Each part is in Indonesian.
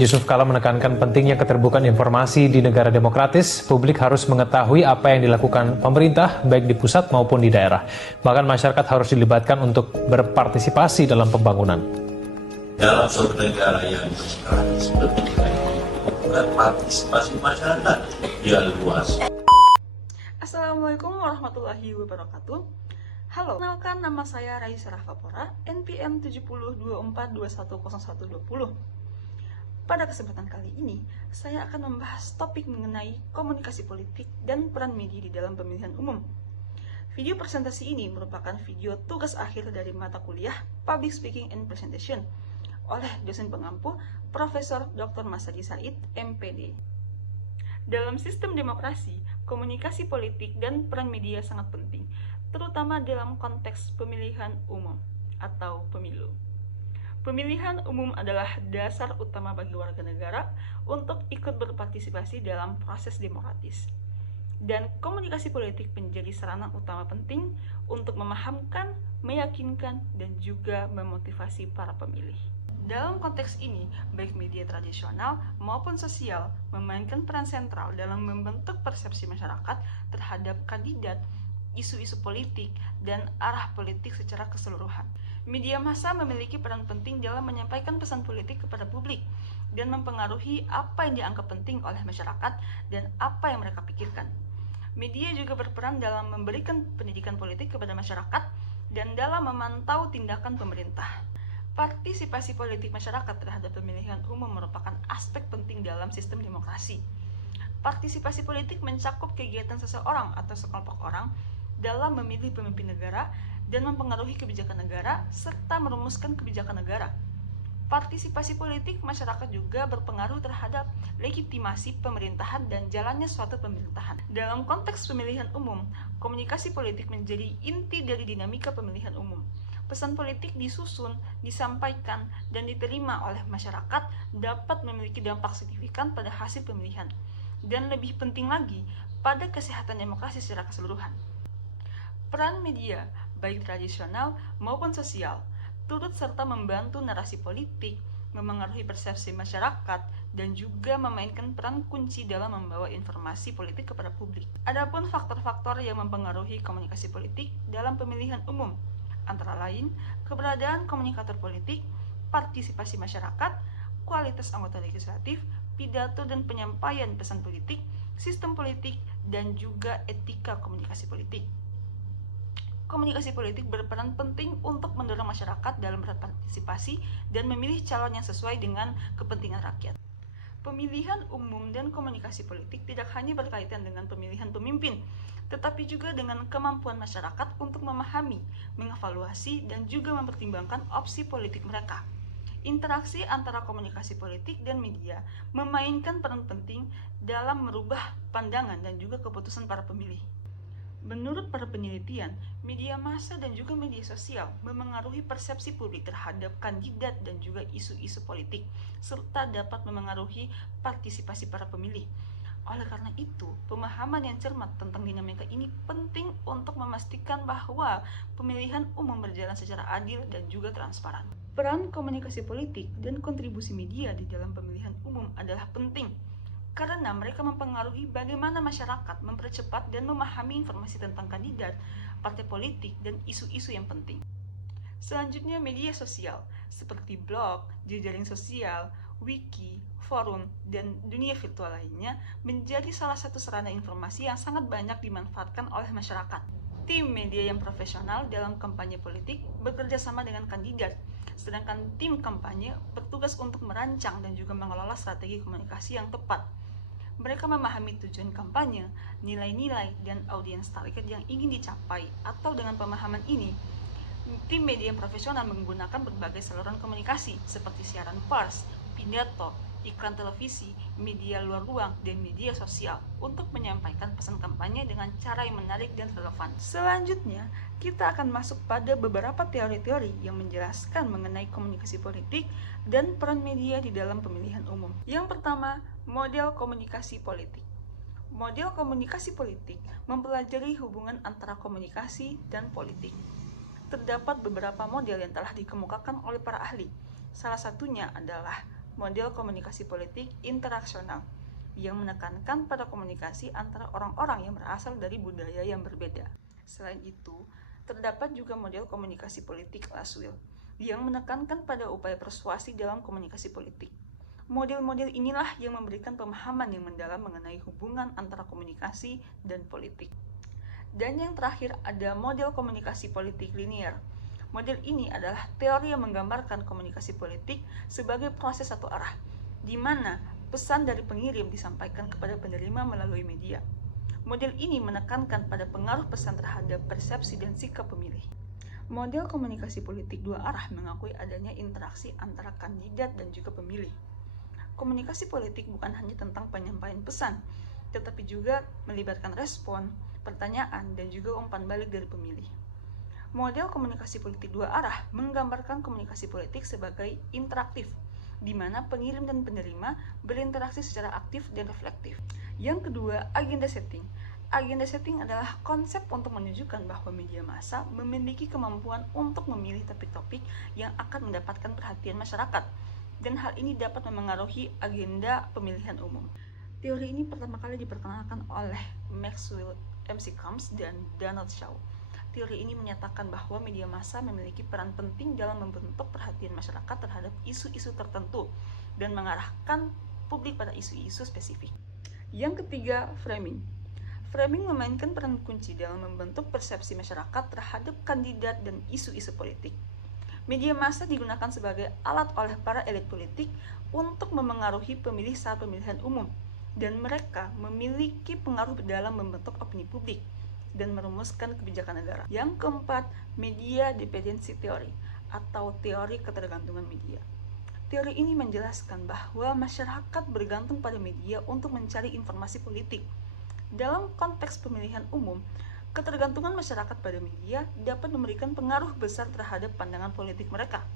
Yusuf Kala menekankan pentingnya keterbukaan informasi di negara demokratis. Publik harus mengetahui apa yang dilakukan pemerintah, baik di pusat maupun di daerah. Bahkan masyarakat harus dilibatkan untuk berpartisipasi dalam pembangunan. Dalam suatu negara yang demokratis, pentingnya bukan partisipasi masyarakat yang luas. Assalamualaikum warahmatullahi wabarakatuh. Halo, kenalkan nama saya Raisa Rahvapora, NPM 7024210120. Pada kesempatan kali ini, saya akan membahas topik mengenai komunikasi politik dan peran media di dalam pemilihan umum. Video presentasi ini merupakan video tugas akhir dari mata kuliah Public Speaking and Presentation oleh dosen pengampu Profesor Dr. Masadi Said, MPD. Dalam sistem demokrasi, komunikasi politik dan peran media sangat penting, terutama dalam konteks pemilihan umum atau pemilu. Pemilihan umum adalah dasar utama bagi warga negara untuk ikut berpartisipasi dalam proses demokratis. Dan komunikasi politik menjadi sarana utama penting untuk memahamkan, meyakinkan, dan juga memotivasi para pemilih. Dalam konteks ini, baik media tradisional maupun sosial memainkan peran sentral dalam membentuk persepsi masyarakat terhadap kandidat, isu-isu politik, dan arah politik secara keseluruhan. Media massa memiliki peran penting dalam menyampaikan pesan politik kepada publik dan mempengaruhi apa yang dianggap penting oleh masyarakat dan apa yang mereka pikirkan. Media juga berperan dalam memberikan pendidikan politik kepada masyarakat dan dalam memantau tindakan pemerintah. Partisipasi politik masyarakat terhadap pemilihan umum merupakan aspek penting dalam sistem demokrasi. Partisipasi politik mencakup kegiatan seseorang atau sekelompok orang dalam memilih pemimpin negara dan mempengaruhi kebijakan negara serta merumuskan kebijakan negara. Partisipasi politik masyarakat juga berpengaruh terhadap legitimasi pemerintahan dan jalannya suatu pemerintahan. Dalam konteks pemilihan umum, komunikasi politik menjadi inti dari dinamika pemilihan umum. Pesan politik disusun, disampaikan, dan diterima oleh masyarakat dapat memiliki dampak signifikan pada hasil pemilihan, dan lebih penting lagi, pada kesehatan demokrasi secara keseluruhan. Peran media, baik tradisional maupun sosial, turut serta membantu narasi politik, memengaruhi persepsi masyarakat, dan juga memainkan peran kunci dalam membawa informasi politik kepada publik. Adapun faktor-faktor yang mempengaruhi komunikasi politik dalam pemilihan umum, antara lain keberadaan komunikator politik, partisipasi masyarakat, kualitas anggota legislatif, pidato dan penyampaian pesan politik, sistem politik, dan juga etika komunikasi politik. Komunikasi politik berperan penting untuk mendorong masyarakat dalam berpartisipasi dan memilih calon yang sesuai dengan kepentingan rakyat. Pemilihan umum dan komunikasi politik tidak hanya berkaitan dengan pemilihan pemimpin, tetapi juga dengan kemampuan masyarakat untuk memahami, mengevaluasi, dan juga mempertimbangkan opsi politik mereka. Interaksi antara komunikasi politik dan media memainkan peran penting dalam merubah pandangan dan juga keputusan para pemilih. Menurut para penelitian, media massa dan juga media sosial memengaruhi persepsi publik terhadap kandidat dan juga isu-isu politik, serta dapat memengaruhi partisipasi para pemilih. Oleh karena itu, pemahaman yang cermat tentang dinamika ini penting untuk memastikan bahwa pemilihan umum berjalan secara adil dan juga transparan. Peran komunikasi politik dan kontribusi media di dalam pemilihan umum adalah penting, karena mereka mempengaruhi bagaimana masyarakat mempercepat dan memahami informasi tentang kandidat, partai politik, dan isu-isu yang penting. Selanjutnya, media sosial seperti blog, jejaring sosial, wiki, forum, dan dunia virtual lainnya menjadi salah satu sarana informasi yang sangat banyak dimanfaatkan oleh masyarakat. Tim media yang profesional dalam kampanye politik bekerja sama dengan kandidat, sedangkan tim kampanye bertugas untuk merancang dan juga mengelola strategi komunikasi yang tepat. Mereka memahami tujuan kampanye, nilai-nilai, dan audiens target yang ingin dicapai, atau dengan pemahaman ini, tim media yang profesional menggunakan berbagai saluran komunikasi seperti siaran pers, pidato, iklan televisi, media luar ruang, dan media sosial untuk menyampaikan pesan kampanye dengan cara yang menarik dan relevan. Selanjutnya, kita akan masuk pada beberapa teori-teori yang menjelaskan mengenai komunikasi politik dan peran media di dalam pemilihan umum. Yang pertama, model komunikasi politik. Model komunikasi politik mempelajari hubungan antara komunikasi dan politik. Terdapat beberapa model yang telah dikemukakan oleh para ahli. Salah satunya adalah model komunikasi politik interaksional yang menekankan pada komunikasi antara orang-orang yang berasal dari budaya yang berbeda. Selain itu, terdapat juga model komunikasi politik Laswell yang menekankan pada upaya persuasi dalam komunikasi politik. Model-model inilah yang memberikan pemahaman yang mendalam mengenai hubungan antara komunikasi dan politik. Dan yang terakhir ada model komunikasi politik linear. Model ini adalah teori yang menggambarkan komunikasi politik sebagai proses satu arah, di mana pesan dari pengirim disampaikan kepada penerima melalui media. Model ini menekankan pada pengaruh pesan terhadap persepsi dan sikap pemilih. Model komunikasi politik dua arah mengakui adanya interaksi antara kandidat dan juga pemilih. Komunikasi politik bukan hanya tentang penyampaian pesan, tetapi juga melibatkan respon, pertanyaan, dan juga umpan balik dari pemilih. Model komunikasi politik dua arah menggambarkan komunikasi politik sebagai interaktif, di mana pengirim dan penerima berinteraksi secara aktif dan reflektif. Yang kedua, agenda setting. Agenda setting adalah konsep untuk menunjukkan bahwa media massa memiliki kemampuan untuk memilih topik-topik yang akan mendapatkan perhatian masyarakat, dan hal ini dapat memengaruhi agenda pemilihan umum. Teori ini pertama kali diperkenalkan oleh Maxwell McCombs dan Donald Shaw. Teori ini menyatakan bahwa media massa memiliki peran penting dalam membentuk perhatian masyarakat terhadap isu-isu tertentu dan mengarahkan publik pada isu-isu spesifik. Yang ketiga, framing. Framing memainkan peran kunci dalam membentuk persepsi masyarakat terhadap kandidat dan isu-isu politik. Media massa digunakan sebagai alat oleh para elit politik untuk memengaruhi pemilih saat pemilihan umum, dan mereka memiliki pengaruh dalam membentuk opini publik dan merumuskan kebijakan negara. Yang keempat, media dependency theory atau teori ketergantungan media. Teori ini menjelaskan bahwa masyarakat bergantung pada media untuk mencari informasi politik. Dalam konteks pemilihan umum, ketergantungan masyarakat pada media dapat memberikan pengaruh besar terhadap pandangan politik mereka.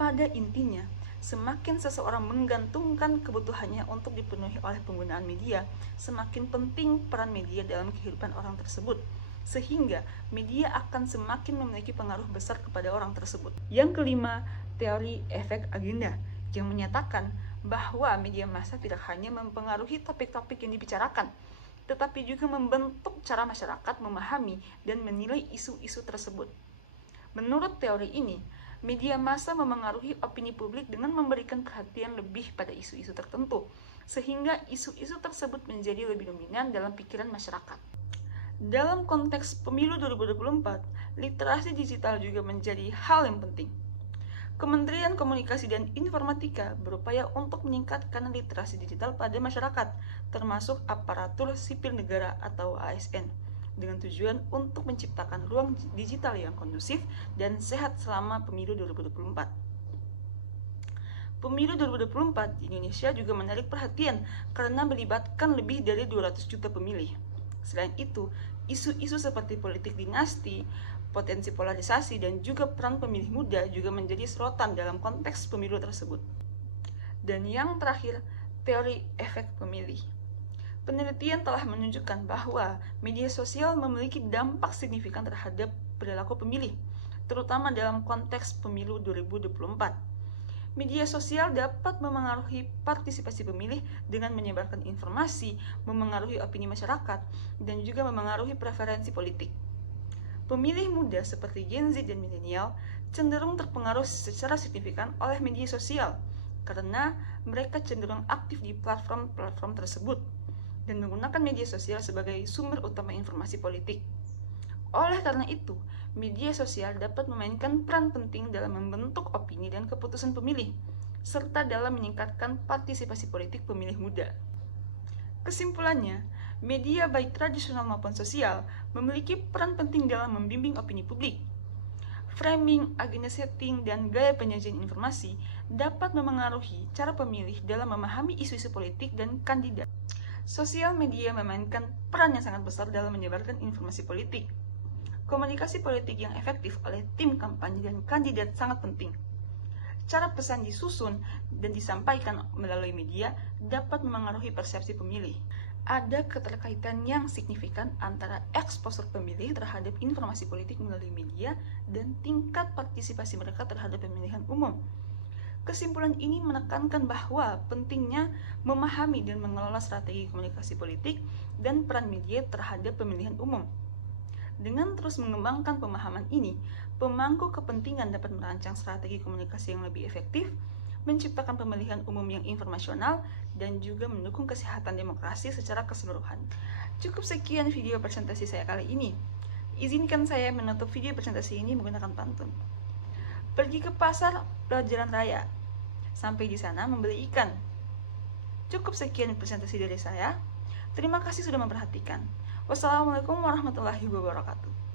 Pada intinya, semakin seseorang menggantungkan kebutuhannya untuk dipenuhi oleh penggunaan media, semakin penting peran media dalam kehidupan orang tersebut, sehingga media akan semakin memiliki pengaruh besar kepada orang tersebut. Yang kelima, teori efek agenda, yang menyatakan bahwa media massa tidak hanya mempengaruhi topik-topik yang dibicarakan, tetapi juga membentuk cara masyarakat memahami dan menilai isu-isu tersebut. Menurut teori ini, media massa memengaruhi opini publik dengan memberikan perhatian lebih pada isu-isu tertentu, sehingga isu-isu tersebut menjadi lebih dominan dalam pikiran masyarakat. Dalam konteks pemilu 2024, literasi digital juga menjadi hal yang penting. Kementerian Komunikasi dan Informatika berupaya untuk meningkatkan literasi digital pada masyarakat, termasuk aparatur sipil negara atau ASN, dengan tujuan untuk menciptakan ruang digital yang kondusif dan sehat selama pemilu 2024. Pemilu 2024 di Indonesia juga menarik perhatian karena melibatkan lebih dari 200 juta pemilih. Selain itu, isu-isu seperti politik dinasti, potensi polarisasi, dan juga peran pemilih muda juga menjadi sorotan dalam konteks pemilu tersebut. Dan yang terakhir, teori efek pemilih. Penelitian telah menunjukkan bahwa media sosial memiliki dampak signifikan terhadap perilaku pemilih, terutama dalam konteks pemilu 2024. Media sosial dapat memengaruhi partisipasi pemilih dengan menyebarkan informasi, memengaruhi opini masyarakat, dan juga memengaruhi preferensi politik. Pemilih muda seperti Gen Z dan milenial cenderung terpengaruh secara signifikan oleh media sosial karena mereka cenderung aktif di platform-platform tersebut dan menggunakan media sosial sebagai sumber utama informasi politik. Oleh karena itu, media sosial dapat memainkan peran penting dalam membentuk opini dan keputusan pemilih, serta dalam meningkatkan partisipasi politik pemilih muda. Kesimpulannya, media baik tradisional maupun sosial memiliki peran penting dalam membimbing opini publik. Framing, agenda setting, dan gaya penyajian informasi dapat memengaruhi cara pemilih dalam memahami isu-isu politik dan kandidat. Sosial media memainkan peran yang sangat besar dalam menyebarkan informasi politik. Komunikasi politik yang efektif oleh tim kampanye dan kandidat sangat penting. Cara pesan disusun dan disampaikan melalui media dapat memengaruhi persepsi pemilih. Ada keterkaitan yang signifikan antara eksposur pemilih terhadap informasi politik melalui media dan tingkat partisipasi mereka terhadap pemilihan umum. Kesimpulan ini menekankan bahwa pentingnya memahami dan mengelola strategi komunikasi politik dan peran media terhadap pemilihan umum. Dengan terus mengembangkan pemahaman ini, pemangku kepentingan dapat merancang strategi komunikasi yang lebih efektif, menciptakan pemilihan umum yang informasional, dan juga mendukung kesehatan demokrasi secara keseluruhan. Cukup sekian video presentasi saya kali ini. Izinkan saya menutup video presentasi ini menggunakan pantun. Pergi ke pasar lewat jalan raya, sampai di sana membeli ikan. Cukup sekian presentasi dari saya. Terima kasih sudah memperhatikan. Wassalamualaikum warahmatullahi wabarakatuh.